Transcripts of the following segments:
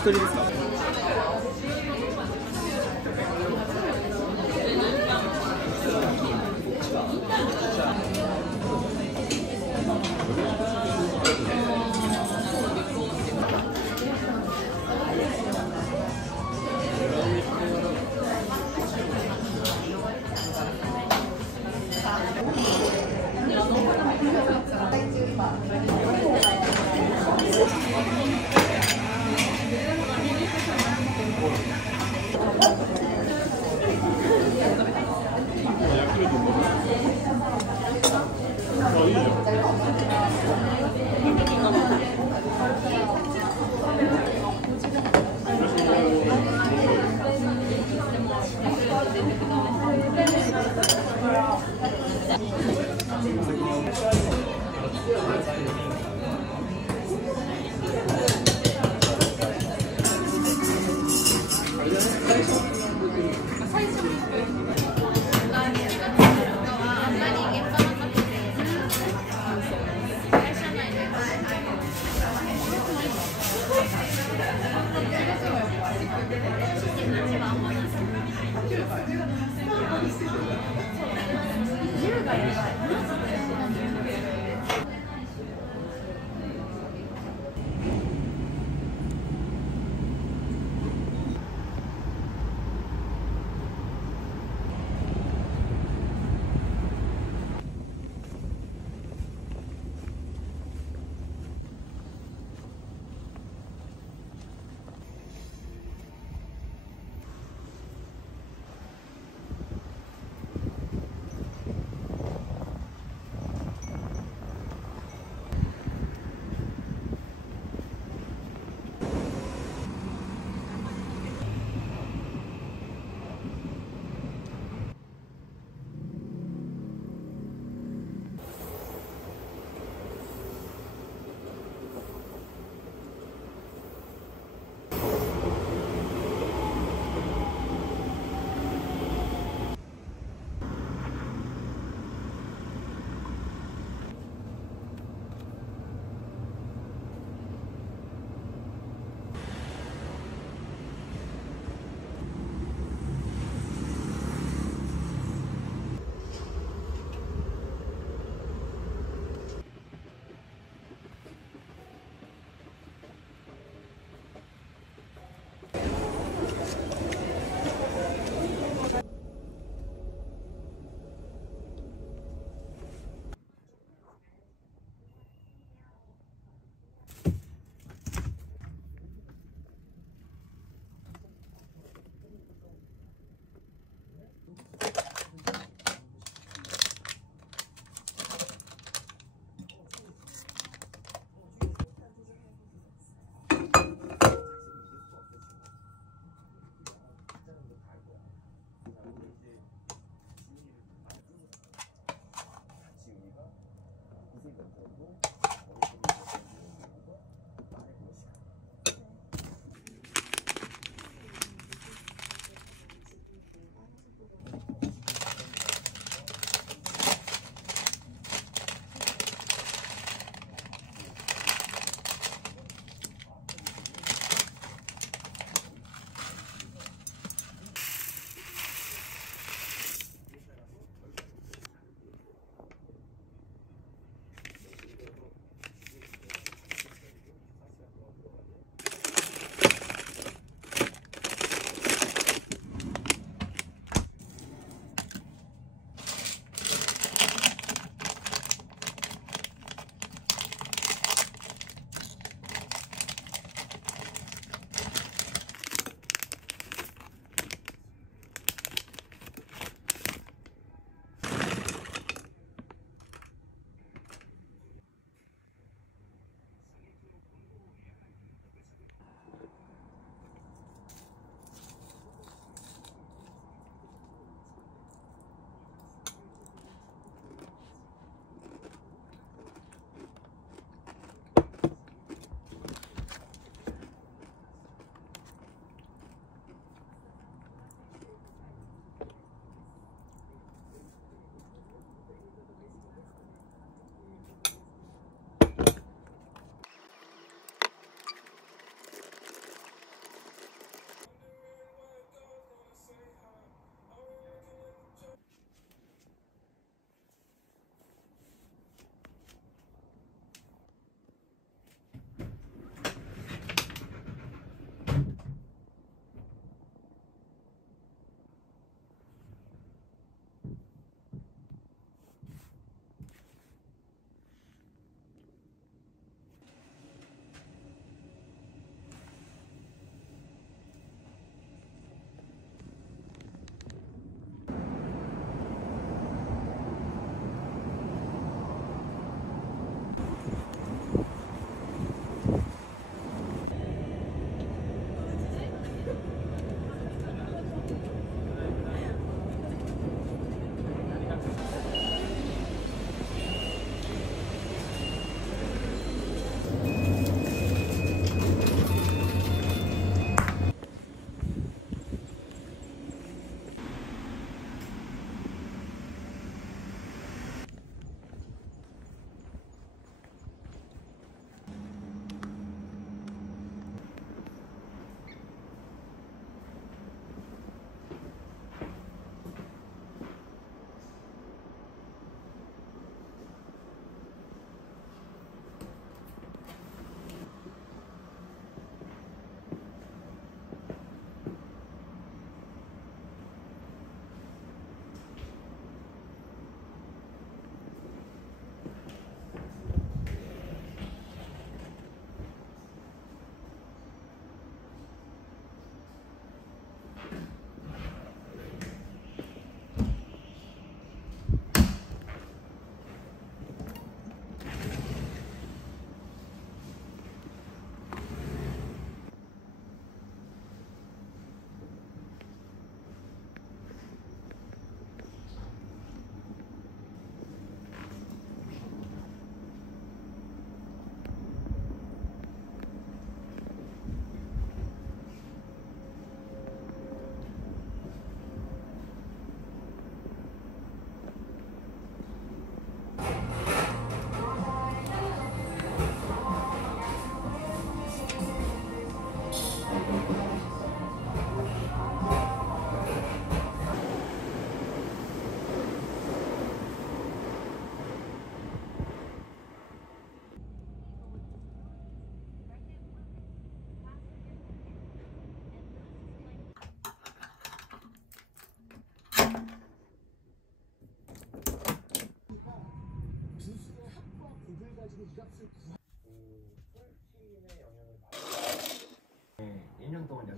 一人ですか？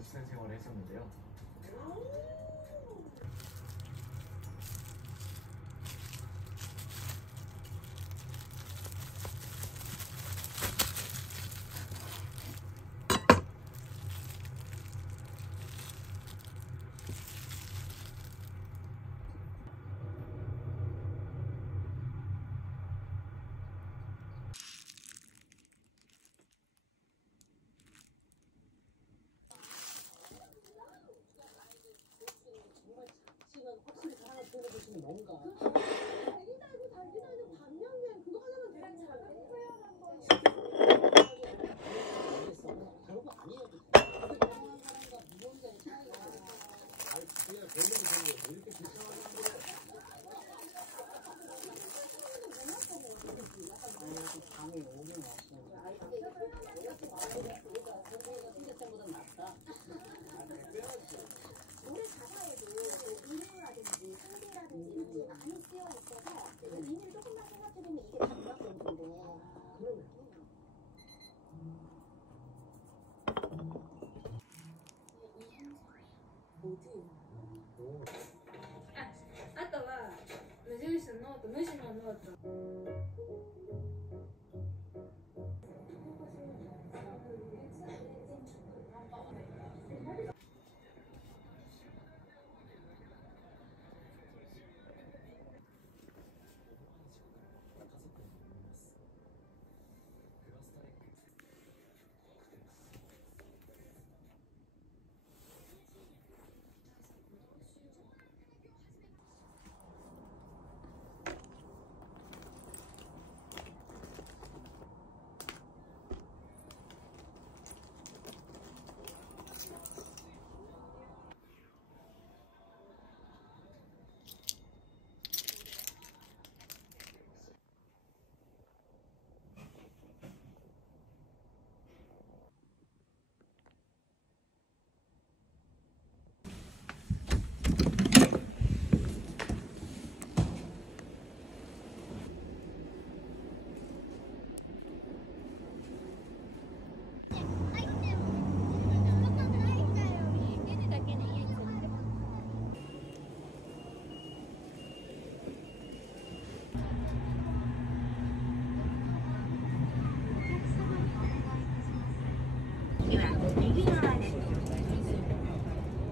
연습생 생활을 했었는데요. 확실히 사랑을 표현해주시는 뭔가 달기나 알고 달기나 알고 반면에 그거 하나만 되는 거 같아요. 별거 아니어도 그게 평범한 사람과 무언가의 차이가 그냥 별명이 되는 거 이렇게 비참하는 거 방에 오긴 왔어. 이렇게 말하면 우리가 전쟁이가 생겼던 보다 낫다. 노래 가사에도 의료라든지 상대라든지 이런 게 많이 쓰여 있어서 의미를 조금만 생각해보면 이게 다 음악 연주인데.あとは無印のノート、無地のノート。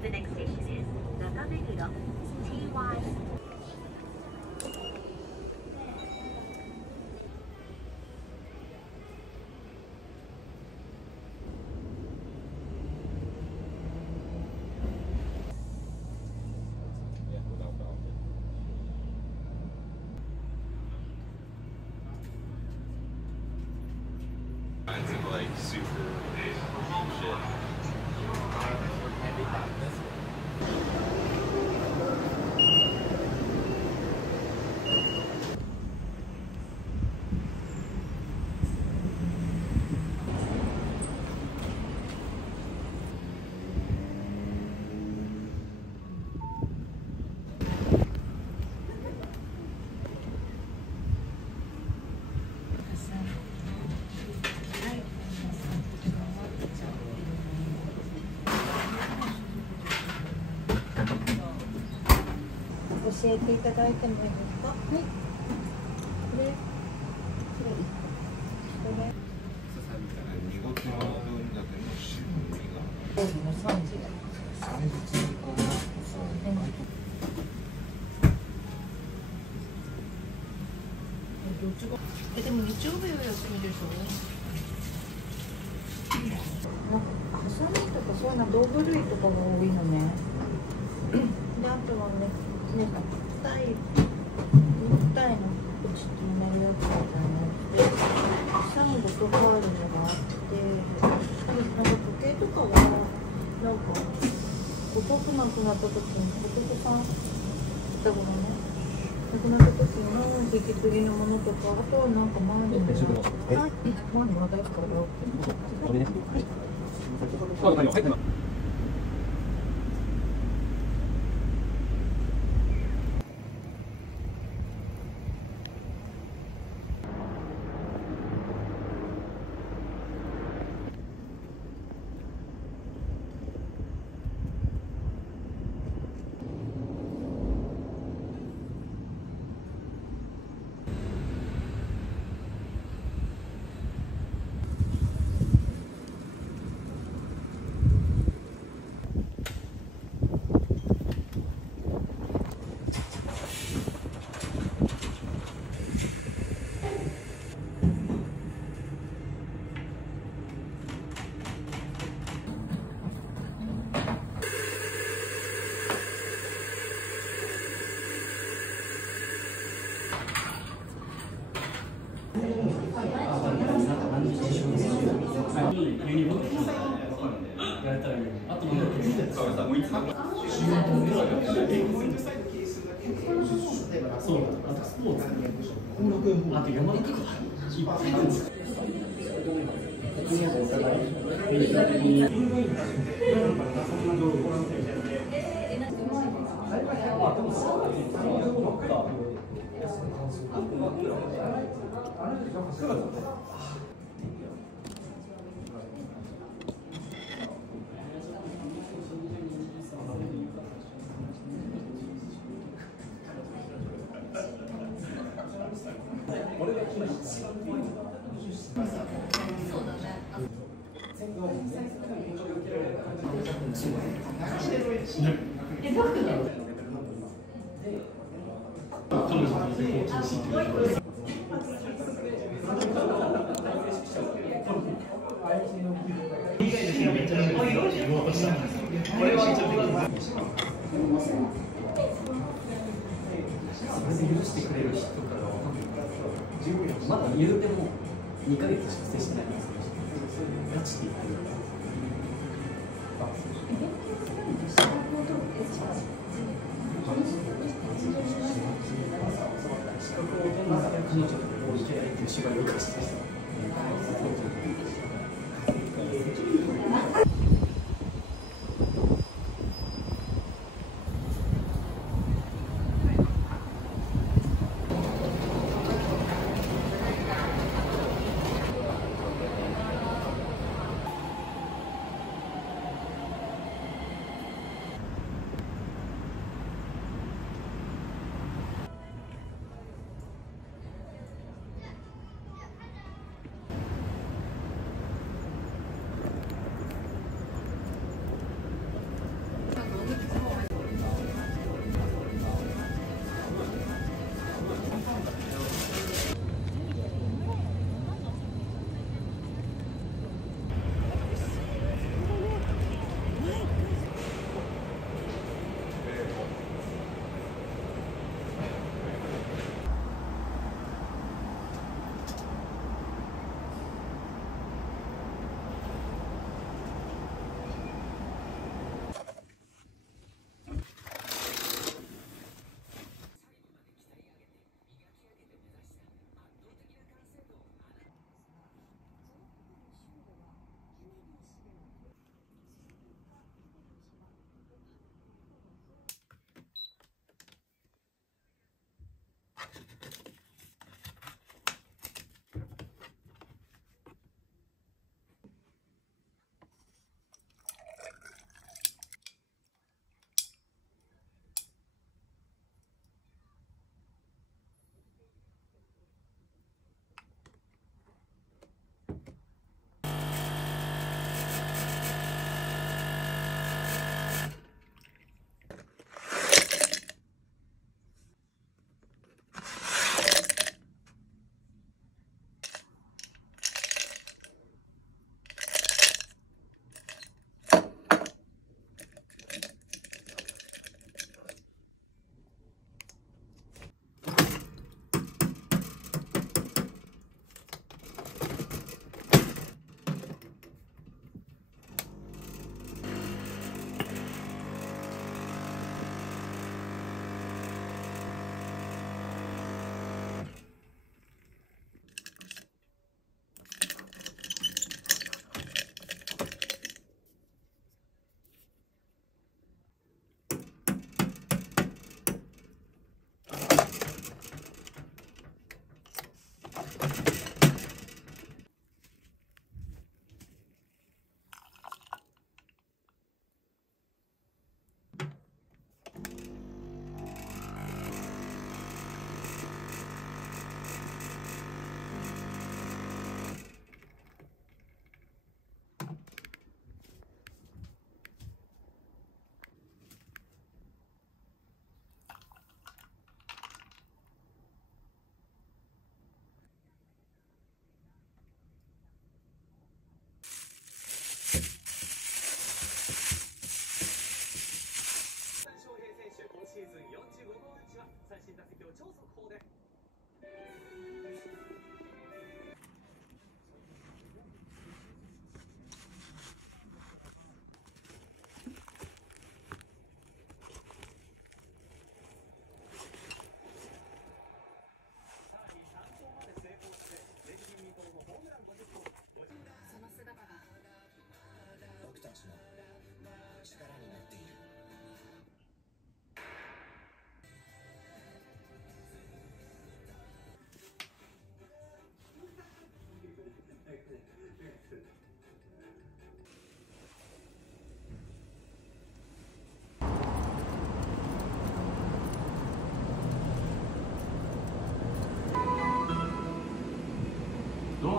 The next station is Nakameguro TY. 教えていただいてもいいですか？はい。これ、これ。見事な分だけの渋みが。当時の3時。三時かな。どっちが？でも日曜日は休みでしょ。なんかハサミとかそういうの道具類とかが多いのね。であとはね、硬いの打ち止めるやつみたいなので、サンゴとパールのがあって、なんか時計とかはなんか弟亡くなった時に弟さんいた頃ね。亡くなった時の引き継ぎのものとか、あとはなんか前にもらった前にもらったやつからよ。に戻りなさいよってやれたらいいのに、あとなんだっけ、そう、あとスポーツ、あと山田とか、いっぱいあるんですよ。まだ言うても2ヶ月しか接してないんですよ。ガチで言ってる。資格を取んながら彼女ともういけないっていう芝居を生かしてました。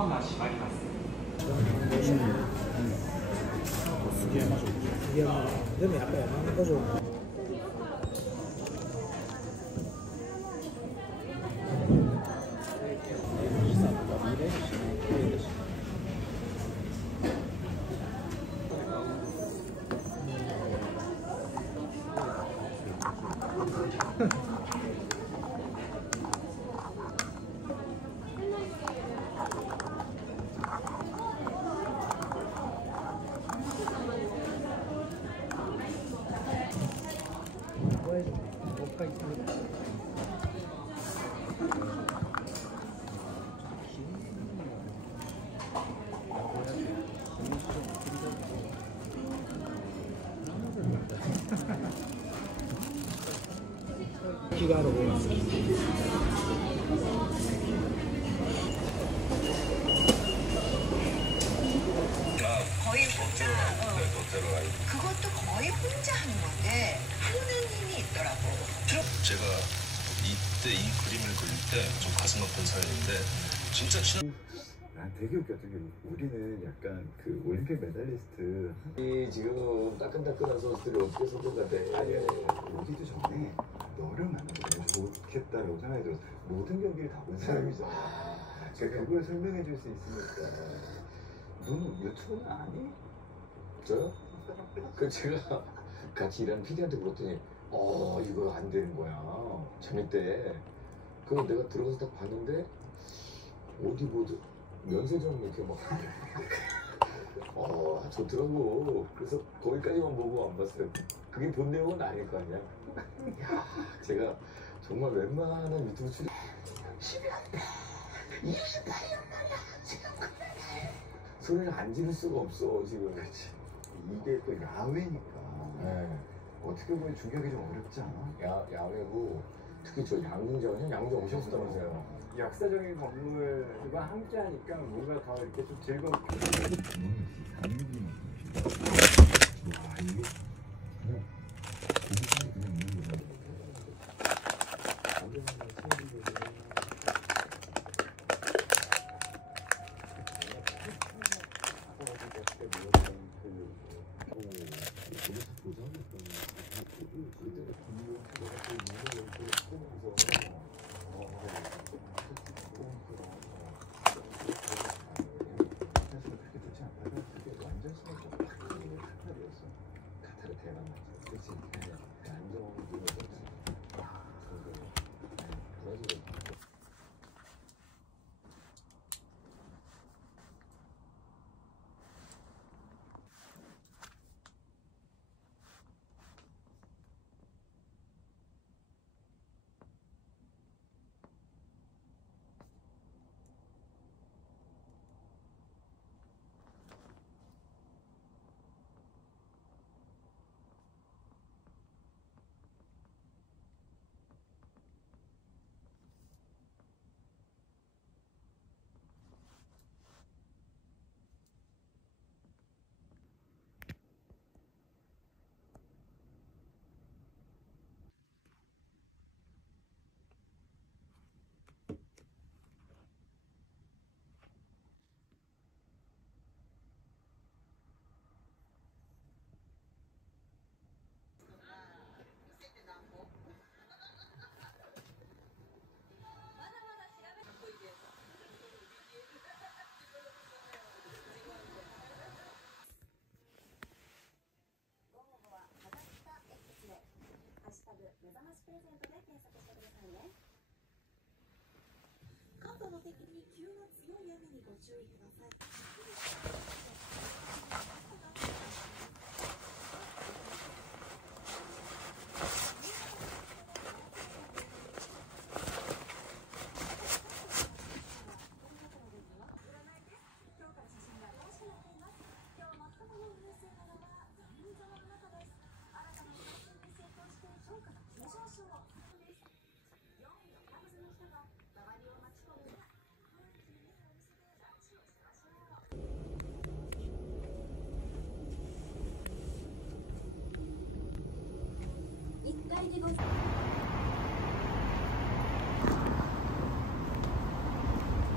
ドアが閉まります。でもやっぱり山中城気がある方が好き。거의 혼자, 그것도 거의 혼자 하는 건데 하는 힘이 있더라고. 제가 이때 이 그림을 그릴 때 좀 가슴 아픈 사연인데 진짜 친한 되게 웃겨. 되게 우리는 약간 그 올림픽 메달리스트 지금 따끈따끈한 선수들이 어떻게 선수가 돼? 아니 오기도 전에 너를 만나면 너무 좋겠다라고 생각이 들어서 모든 경기를 다 본 사람이잖아. 그러니까 그걸 설명해 줄 수 있으니까. 넌 유튜브는 아니? 저요? 그 제가 같이 일하는 PD한테 물었더니 이거 안 되는 거야. 재밌대. 그럼 내가 들어가서 딱 봤는데 어디 보도 면세점 이렇게 막 좋더라고. 그래서 거기까지만 보고 안 봤어요. 그게 본 내용은 아닐 거 아니야. 야, 제가 정말 웬만한 유튜브 출연 12월에 28년 만이야. 지금 소리를 안 지를 수가 없어 지금. 그렇지. 이게 또 야외니까. 네. 어떻게 보면 중계하기 좀 어렵지 않아? 야외고 특히 저 양궁장은 양궁장 오셨다면서요. 역사적인 건물과 함께하니까 뭔가 더 이렇게 좀 즐겁게. 와 이게 그냥 고기살이 그냥 있는 거야.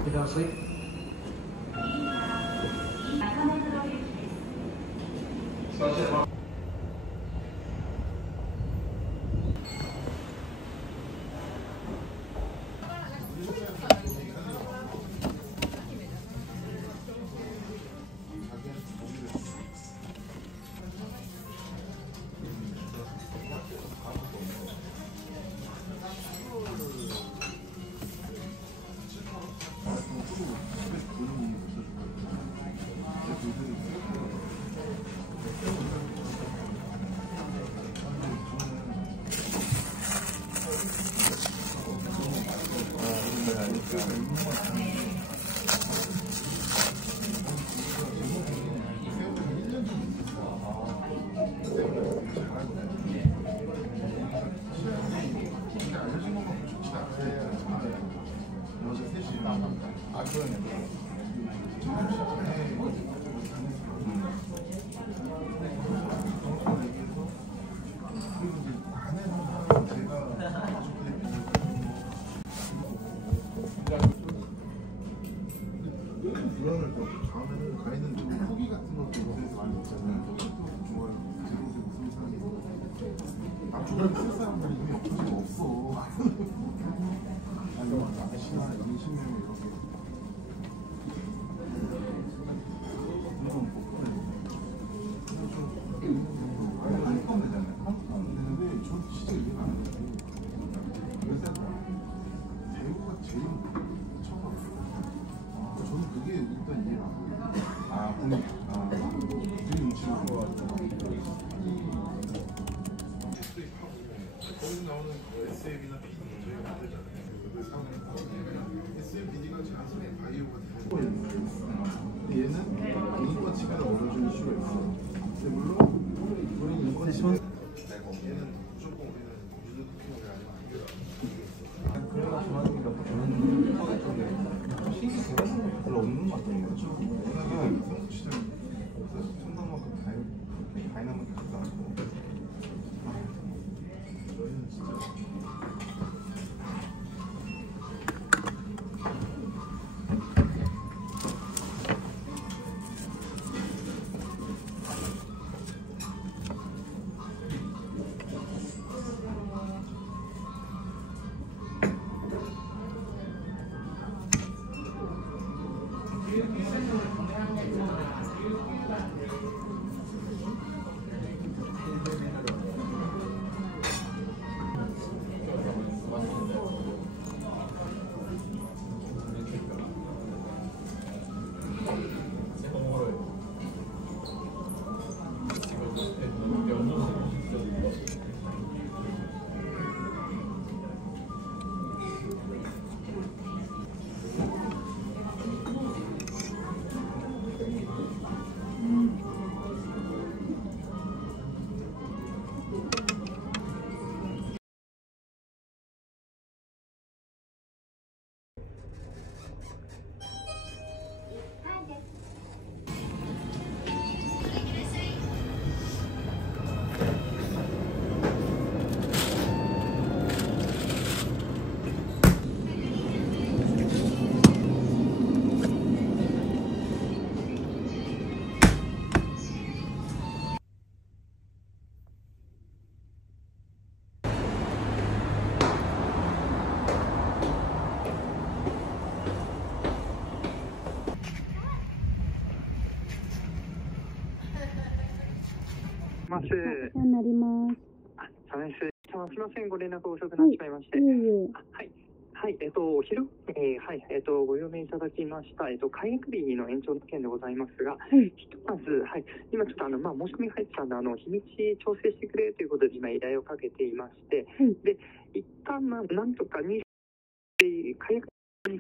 いらっしゃい。 불안할 것 같고 다음에는 가 있는 좀 후기 같은 것도 인터넷에 많이 있잖아요. 그것도 정말 제동생 무슨 사람이 앞으로 쓸 사람들이 이미 없어지고 없어. 아니면 아시나 인신명 이런 게 한꺼번에 되잖아요. 한꺼번에 되는데 저 진짜 이해가 안 돼요. 요새 배우가 제일 처음 알았어요. 저는 그게 일단 이해가 안 돼요. 오늘 되게 눈치가 좋아가지고 거기서 나오는 SAB나 PD 저희가 만들잖아요. SABD가 자연스럽게 바이오가 되고 근데 얘는 인권 측면에 어느 정도 이슈가 있어. 근데 물론 우리 인권 측면 얘는 무조건 우리는 유도 특징이 아니라 한계라. 그래가 좋아하는 게 없고 저는 허가 쪽에 신기 대단한 거 별로 없는 것 같은 거죠. 왜냐면 성수 시장 성당만큼 다이나믹 하지도 않고 저희는 진짜ます。お世話になります。すみません、ご連絡遅くなってしまいまして。はい。はい、お昼、ご用命いただきました、解約日の延長の件でございますが、ひとまず、はい、今ちょっと申し込み入ってたんで、日にち調整してくれということで、今依頼をかけていまして、で、一旦、なんとか解約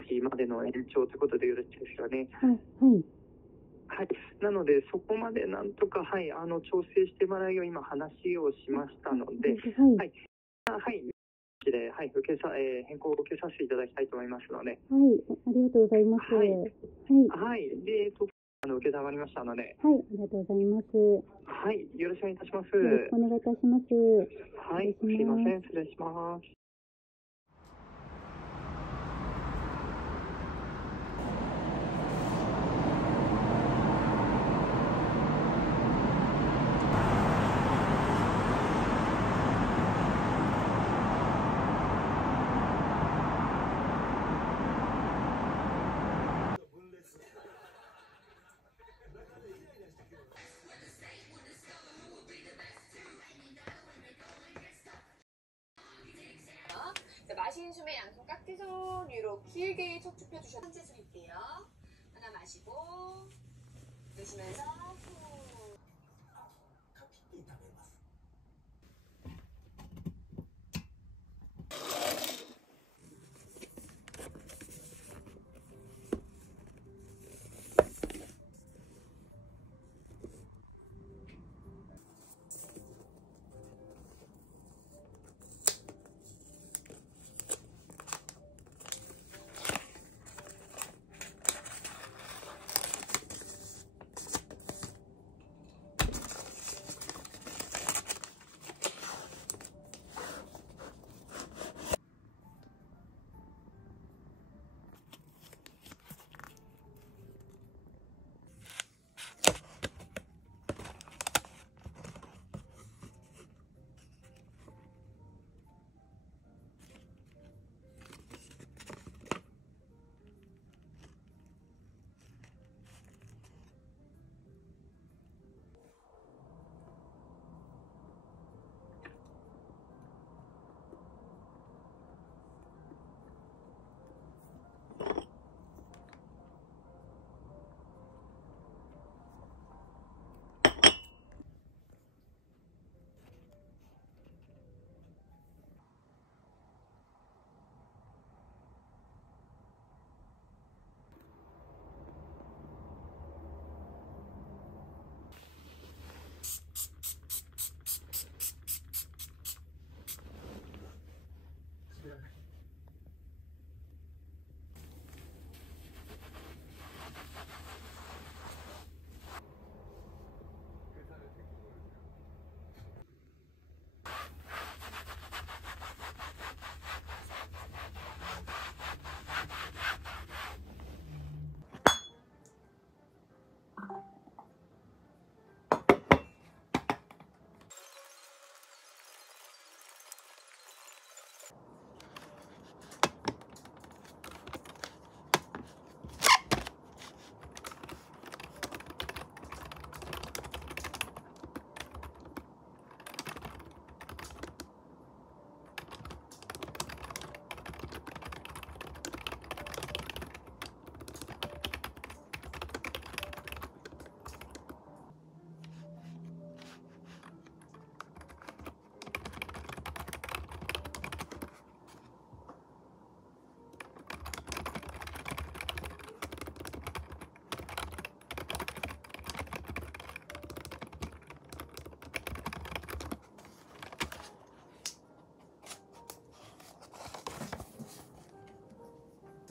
日までの延長ということでよろしいですよね。はい、なので、そこまでなんとか、はい、調整してもらうよう今話をしましたので、はい、はい、で、はい、変更を受けさせていただきたいと思いますので。はい、ありがとうございます。はい、はい、で、受けたまりましたので。はい、ありがとうございます。はい、よろしくお願いいたします。よろしくお願いいたします。はい、すいません、失礼します。마시는 숨에 양손 깍지손 위로 길게 척추 펴주셔서 한째 숙일게요. 하나 마시고 내쉬면서 후.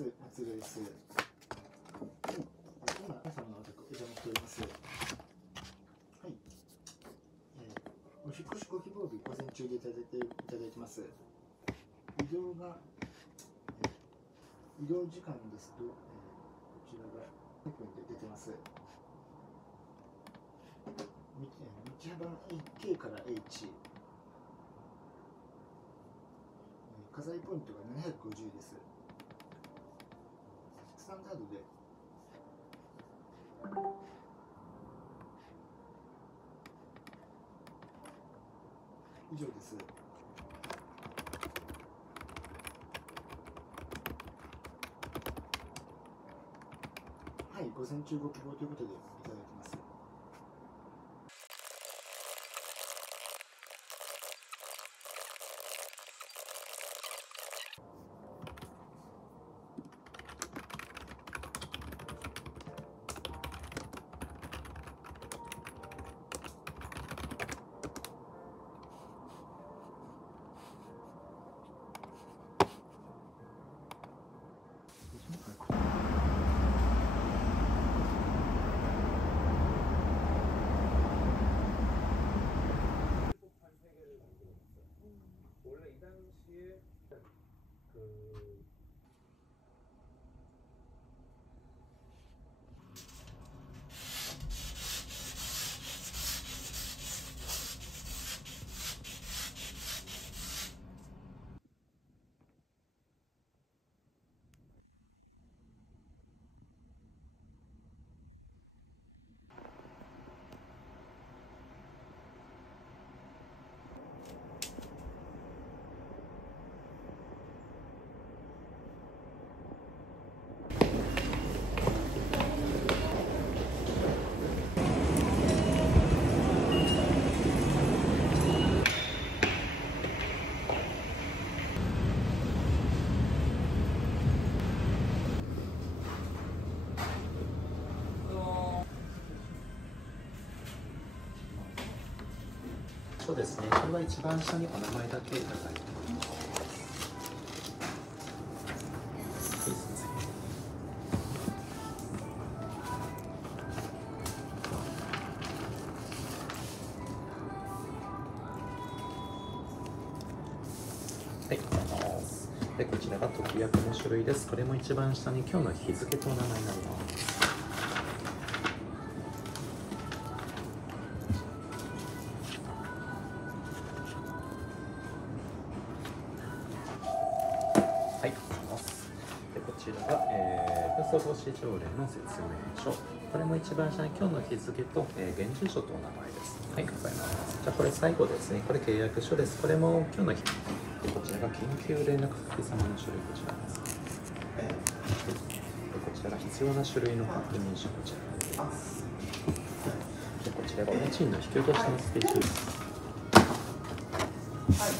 松田です。今、皆様のお宅お邪魔しております。はい。お引越しご希望日、午前中でいただいてます。移動時間ですと、こちらが2分で出てます。道幅の K から H。火災ポイントが750です。スタンダードで以上です。はい、午前中ご希望ということでいただいてます。원래 이 당시에そうですね、これは一番下にお名前だけいただいてます。はい、すみません。はい、ございます。で、こちらが特約の種類です。これも一番下に今日の日付とお名前になります。はい、でこちらが、紛争防止条例の説明書。これも一番下に今日の日付と、現住所とお名前です。はい、ございます。じゃあこれ最後ですね。これ契約書です。これも今日の日。でこちらが緊急連絡先様の種類こちらです。でこちらが必要な種類の確認書こちらです。でこちらがお家賃の引き落としのスケジュールです。はい。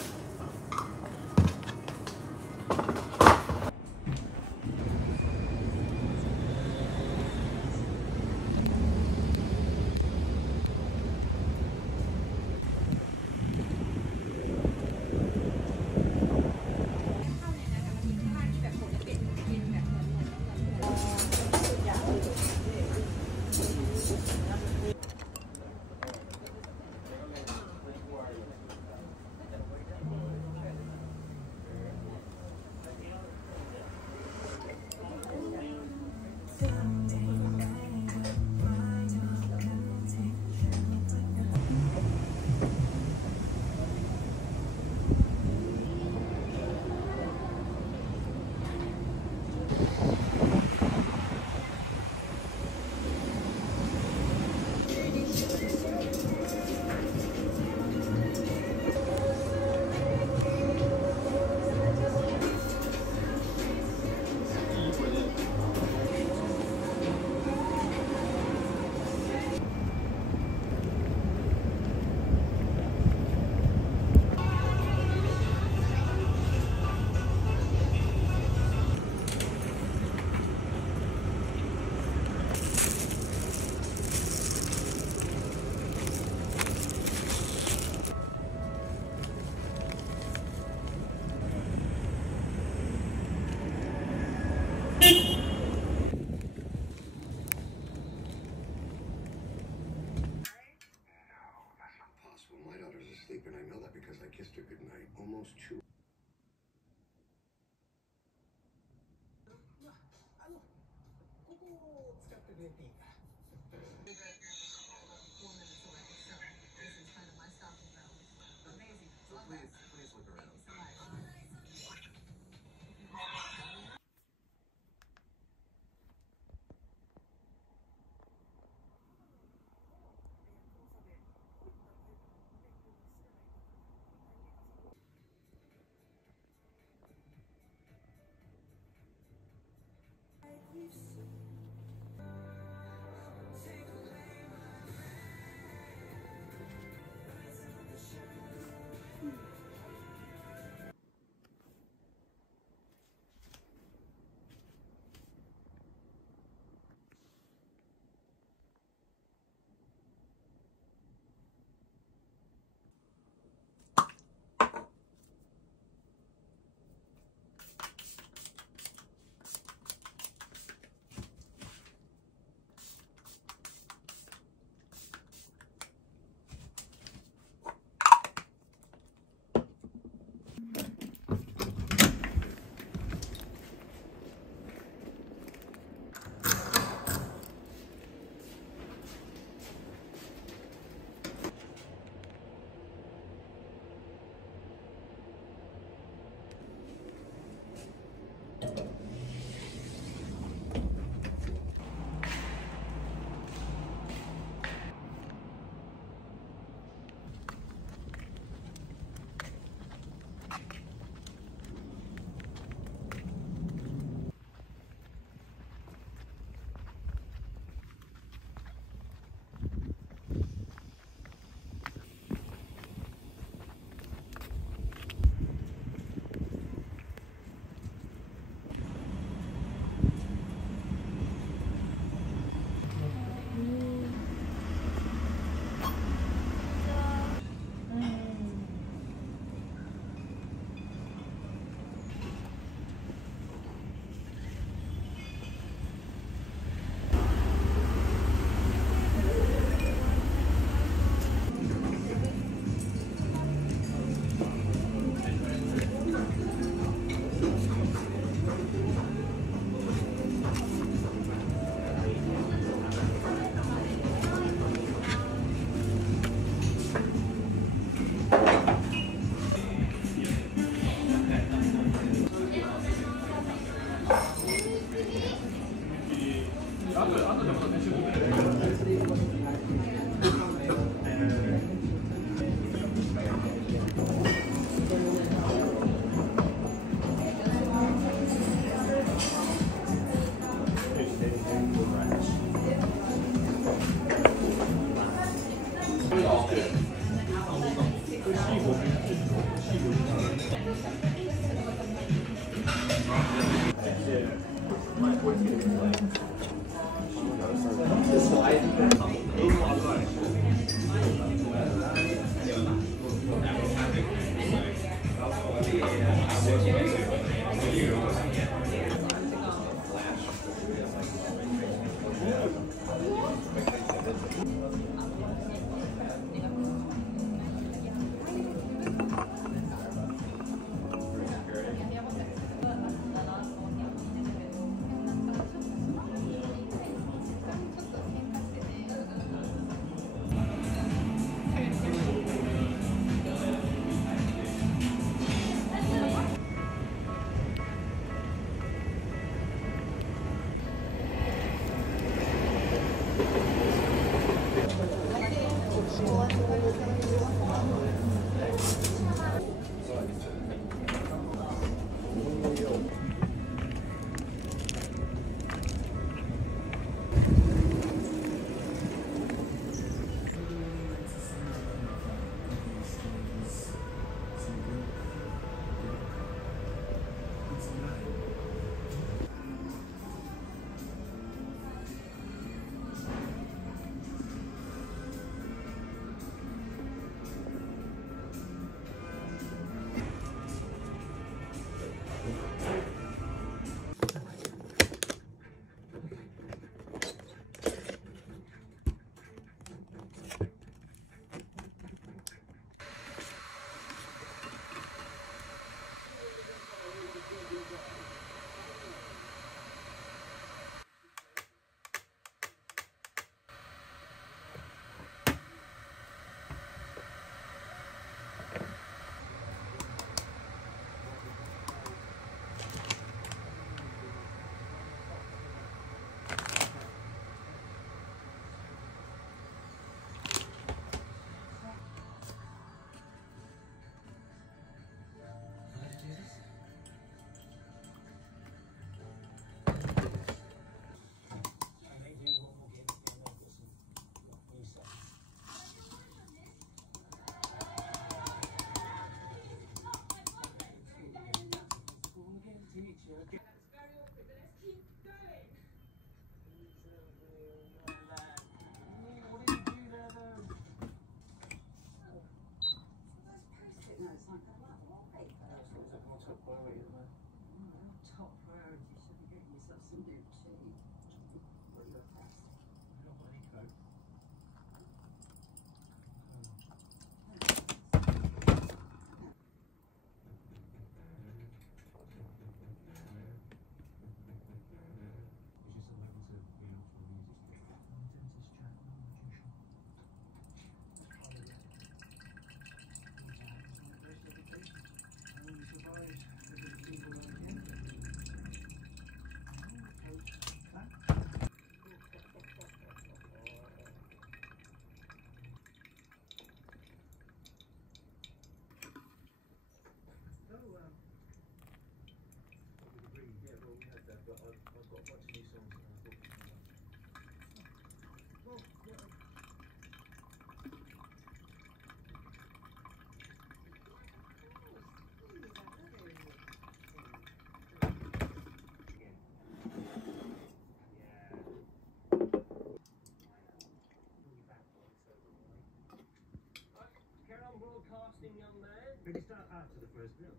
Broadcasting, young man. Maybe start after the first bit.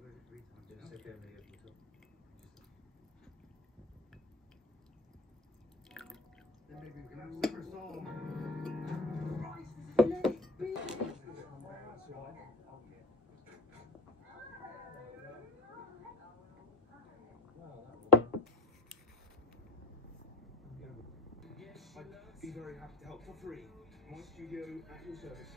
Just sit down there at the top. Then maybe we can have summer song. Let it be. Yes, I'd be very happy to help for free. My studio at your service.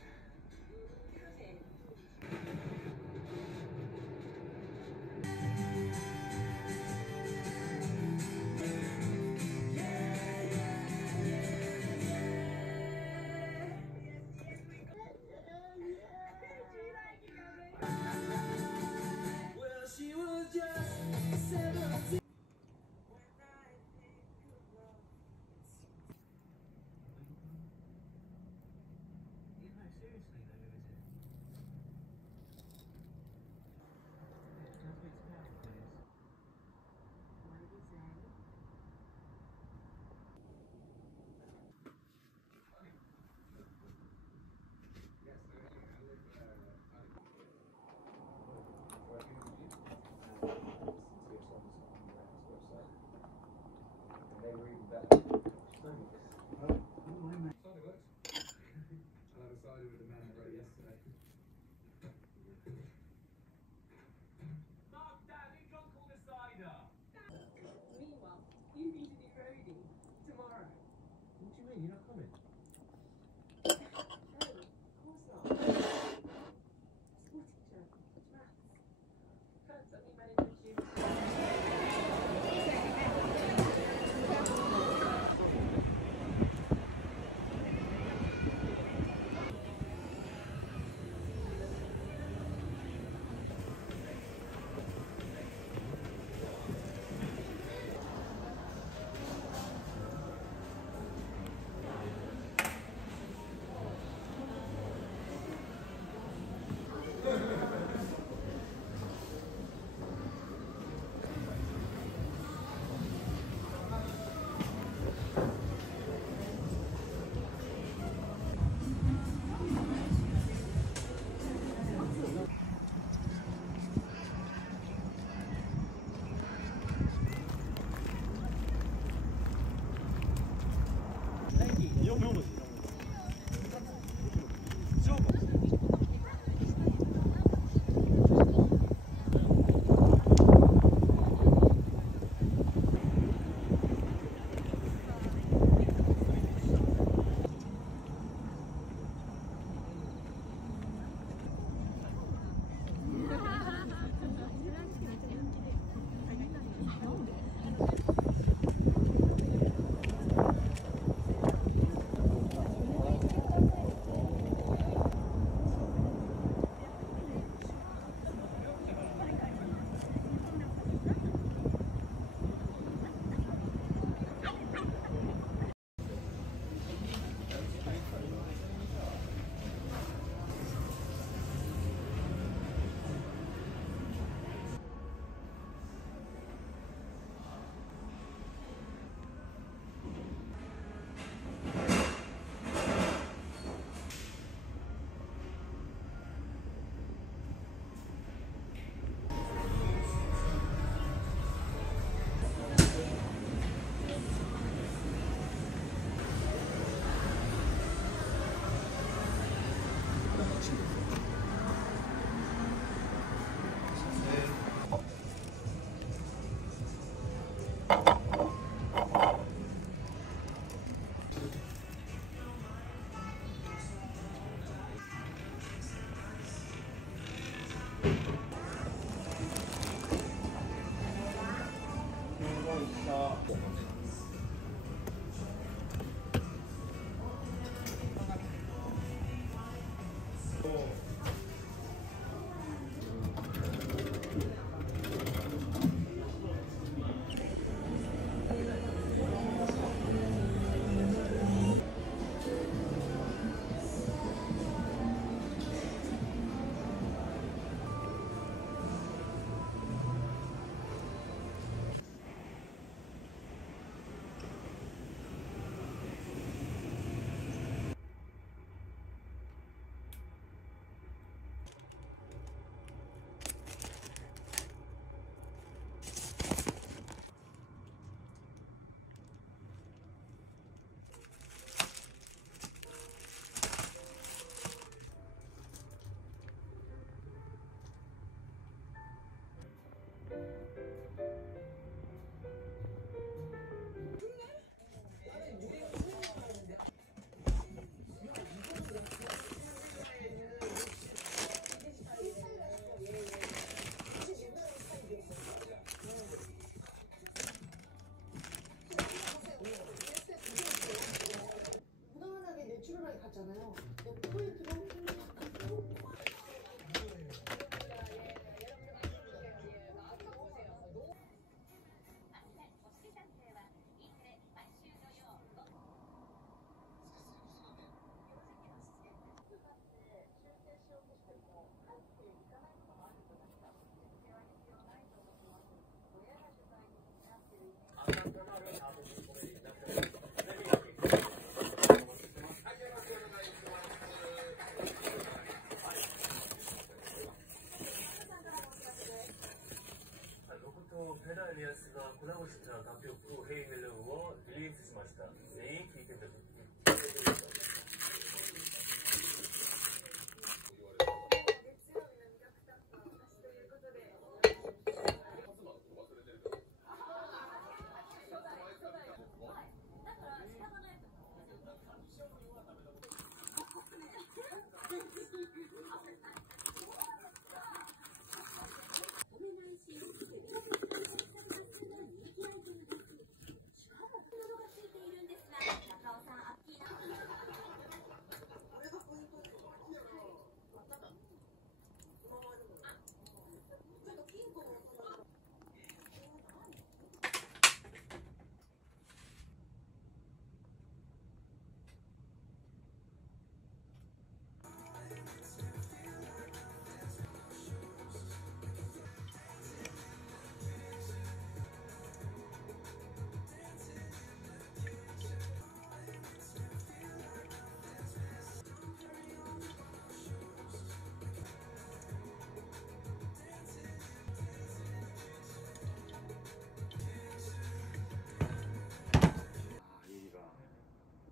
ペダエリアスがコラボした楽曲をヘイメルをリリースしました。ぜひ聴いてください。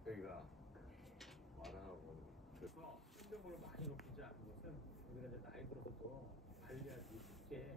저희가 말하고 그래서 신경을 많이 높이지 않는 것은 우리가 이제 나이 들어서도 관리하기 쉽게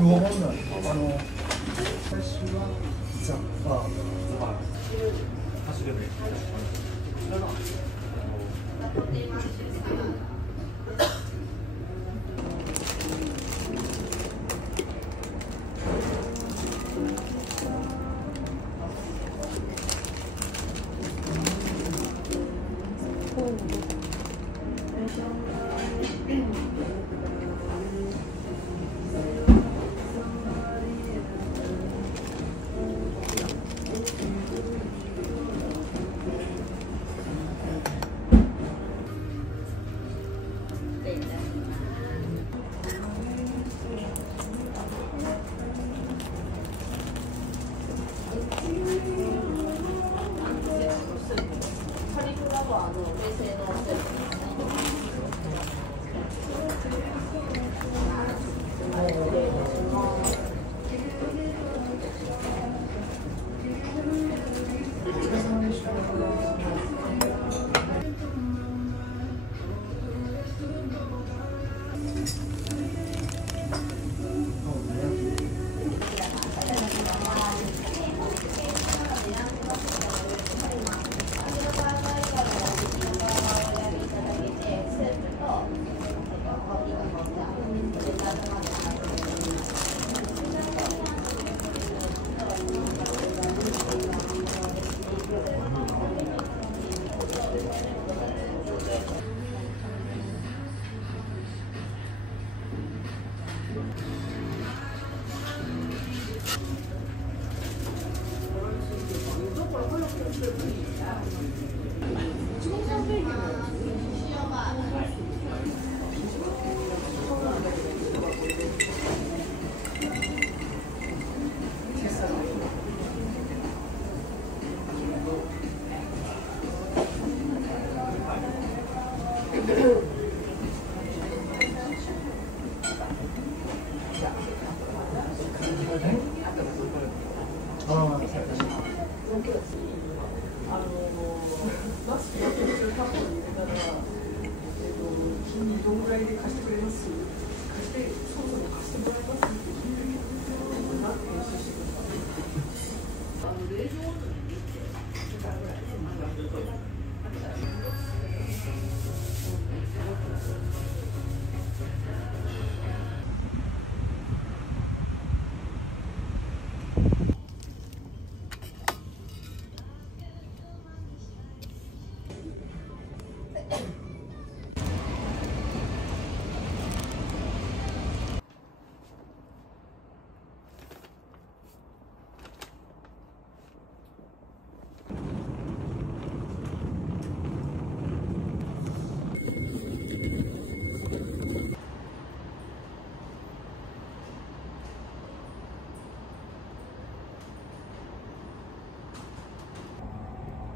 うわ、なんだろう、最初はザ・バー走ればいい。こちらが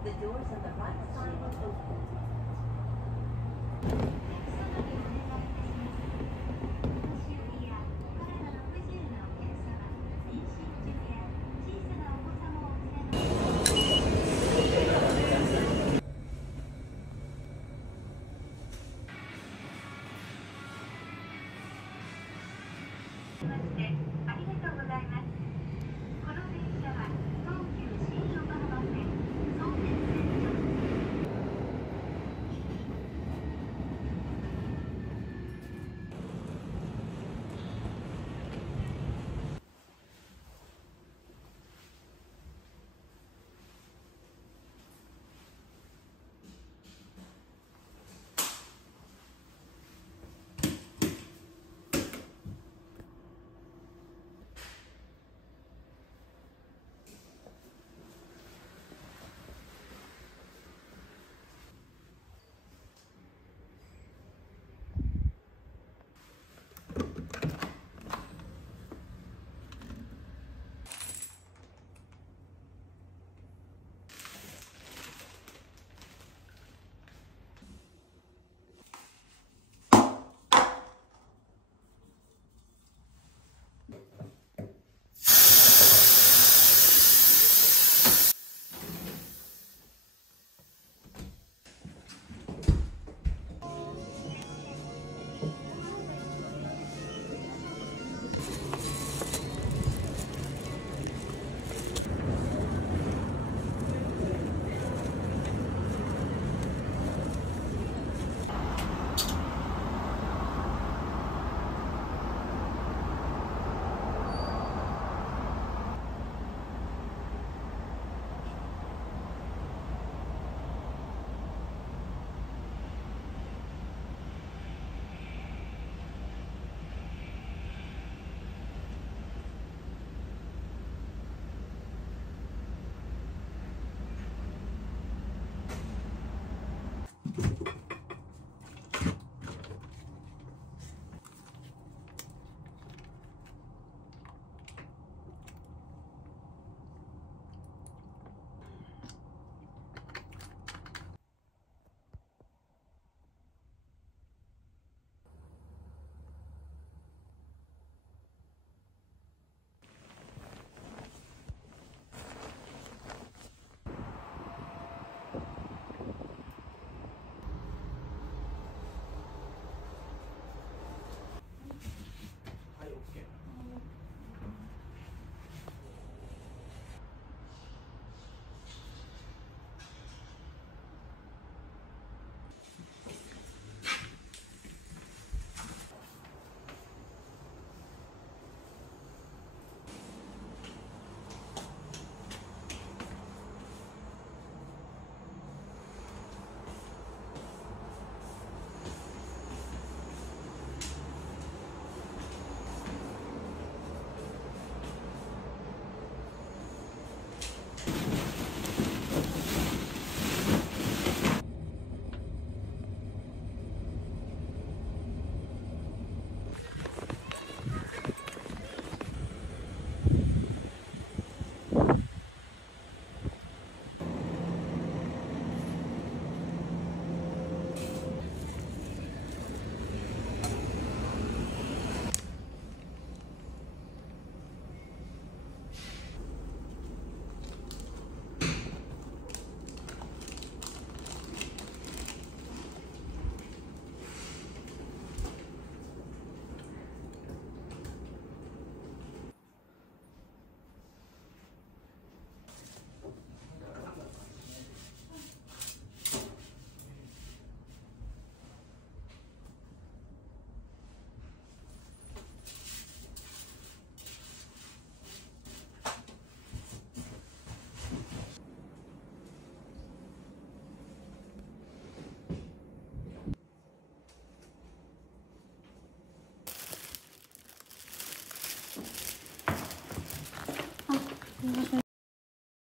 The doors on the right side will open.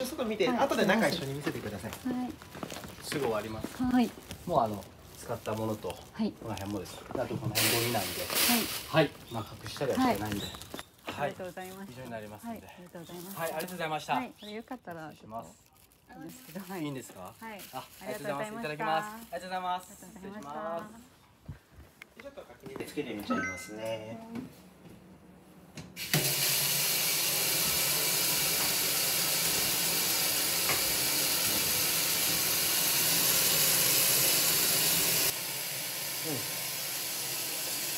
外見て、後で中一緒に見せてください。はい。すぐ終わります。はい。もう使ったものと、この辺もです。あとこの辺ゴミなんで、はい。まあ隠したりはしてないんで。ありがとうございます。以上になりますので。ありがとうございます。はい、ありがとうございました。はい、よかったらします。いいですけど、いいんですか？はい。ありがとうございます。いただきます。ありがとうございます。失礼します。ちょっと書き入れつけてみちゃいますね。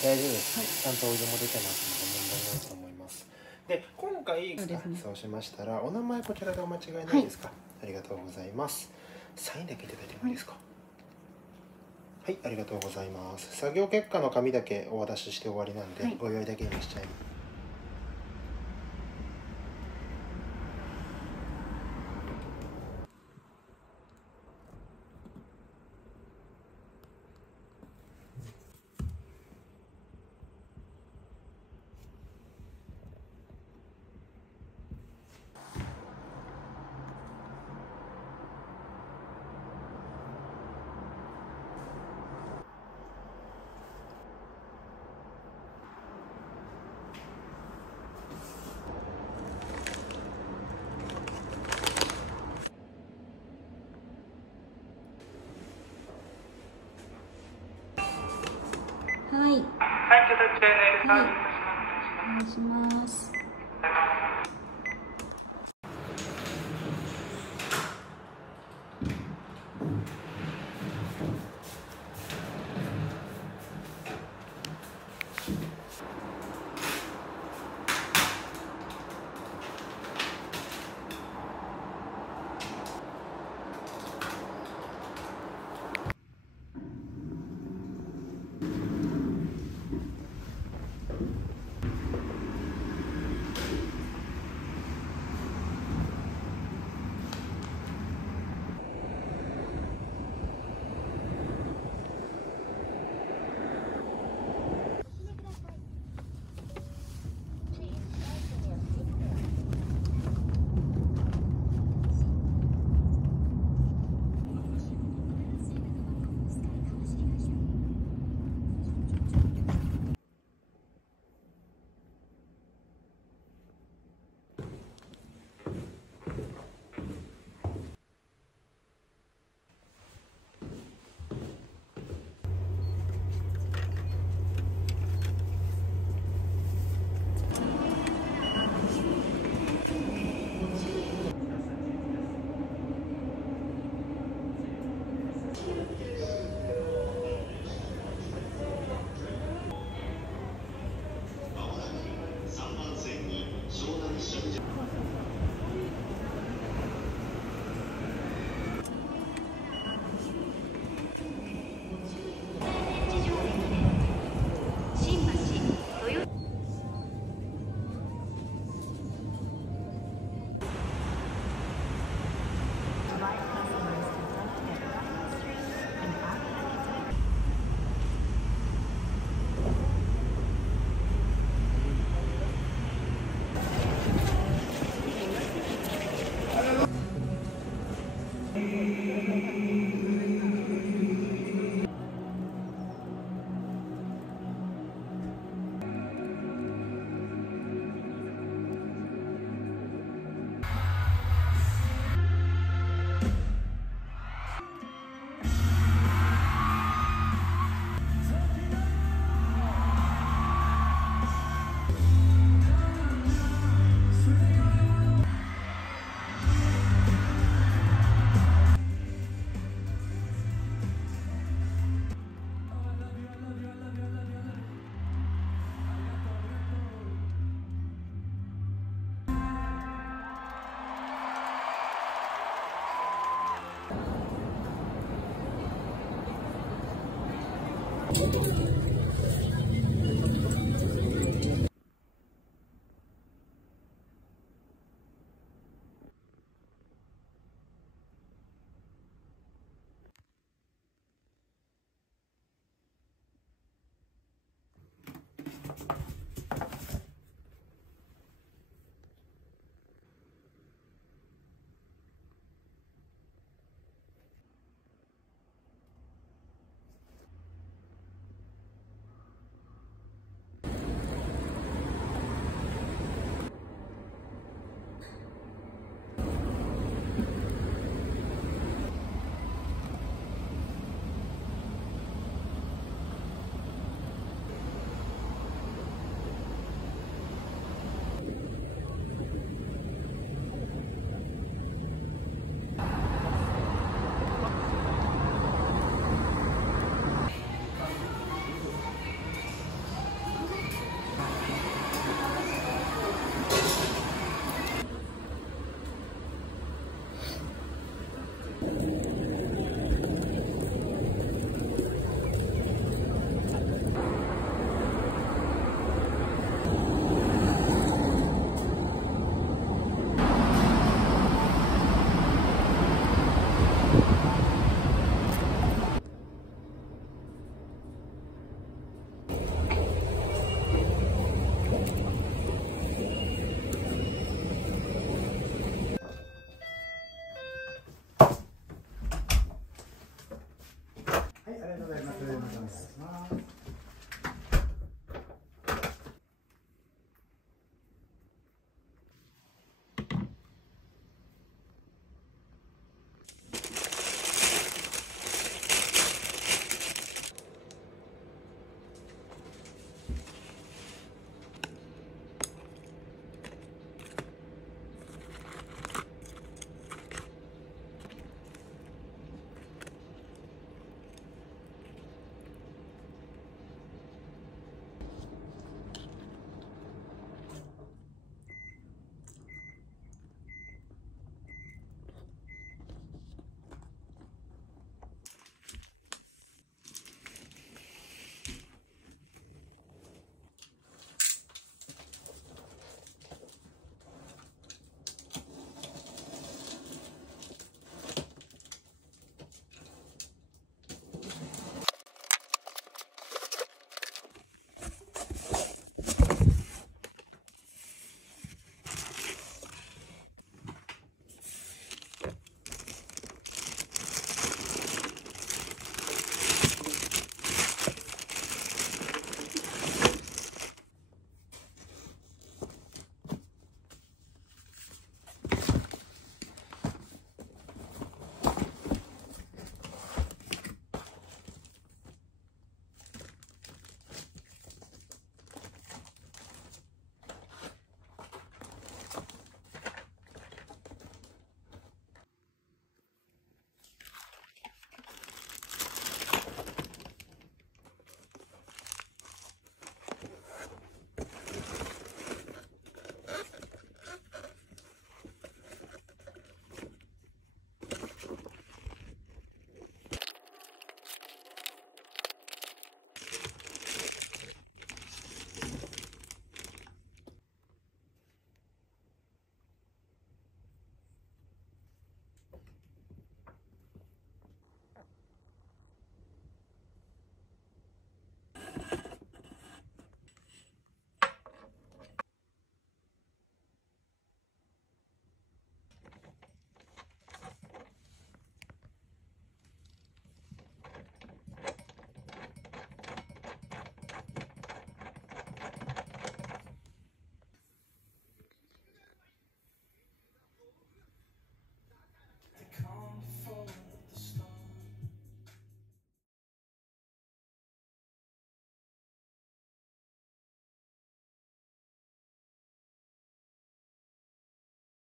大丈夫です。ちゃんとお湯も出てますので問題ないと思います。で、今回そうしましたら、お名前こちらでお間違いないですか？ありがとうございます。サインだけいただいてもいいですか？はい、ありがとうございます。作業結果の紙だけお渡しして終わりなんで、ご用意だけにしちゃいます。はい。はい、ちょっと丁寧にサービスお願いします。Thank you.